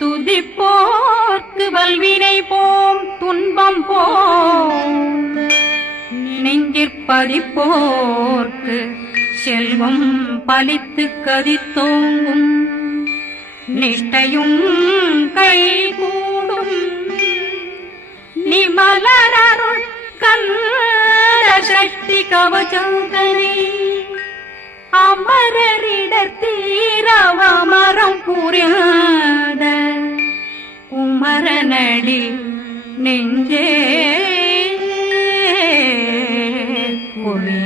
துதிப்போர்க்கு வல்வினை போம் துன்பம் போம் நெஞ்சிற்பதிப்போர்க்கு செல்வம் பலித்து கதித்தோங்கும் நிஷ்டையும் கைகூடும் நிமலரருள் கந்த சக்தி கவசந்தனை அமரரிடத்தீரவமரம் புரியாத குமரனடி நெஞ்சே குமி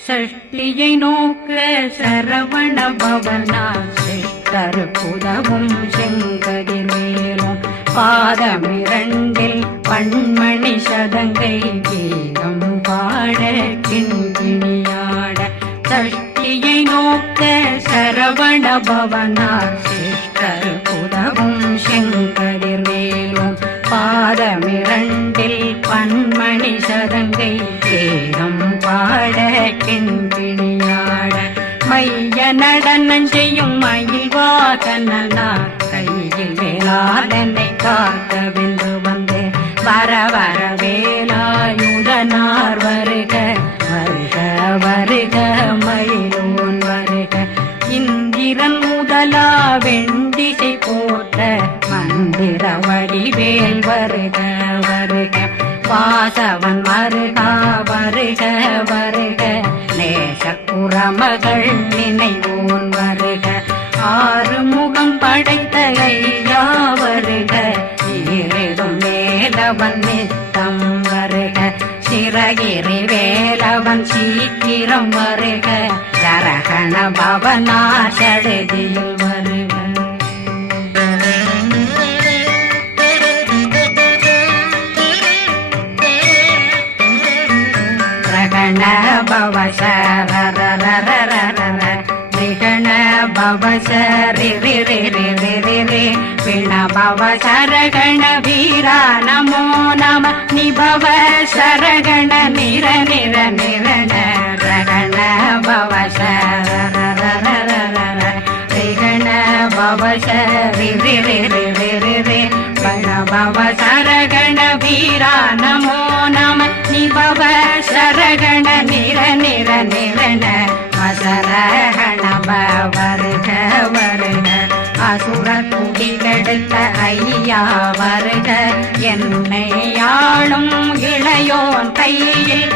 சஷ்டியை நோக்க சரவண பவனா சிஷ்டர் புதவும் செங்கதிர் மேலும் பாதமிரண்டில் பண்மணி சதங்கை கீதம் பாட கிண்கிணியாட சஷ்டியை நோக்க சரவண பவனா சிஷ்டர் புதவும் செங்கதிர் மேலும் பாதமிரண்டில் பண்மணி சதங்கை கீதம் பாட கிண்கிணியாட மைய நடனம் செய்யும் மயில்வாகனார் கையில் வேளாளனை காக்க வென்று வந்து வர வர வேலாயுதனார் வருக வருக வருக மயிலோன் வருக இந்திரன் முதலா வெண்டிசை போட்ட மந்திர வடிவேல் வருக வருக வாசவன் வருக வருக வருக நேசக்குறமகள் நினைவோன் வருக ஆறு முகம் படைத்த ஐயா வருக ஈரிடும் வேலவன் நித்தம் வருக சிறகிரி வேலவன் சீக்கிரம் வருக சரகண பவனா சடுதியில் வருக ரகண பவ சரரரரரர நிகண பவ சரி ரி ரி ரி ரி ரி ரி பிண பவ சரகண வீரா நமோ நம நிபவ சரகண நிர நிர நிரண ரகண பவ சரரரரரர ரிகண பவ சரி ரி ரி ரி ரி ரி ரி பிண பவ சரகண வீரா நமோ நம நிபவ சரகண நிர நிர நிரண மசரகண வருக வருக அசுர குடிகெடுத்த ஐயா வருக என்னை ஆளும் இளையோன் கையில்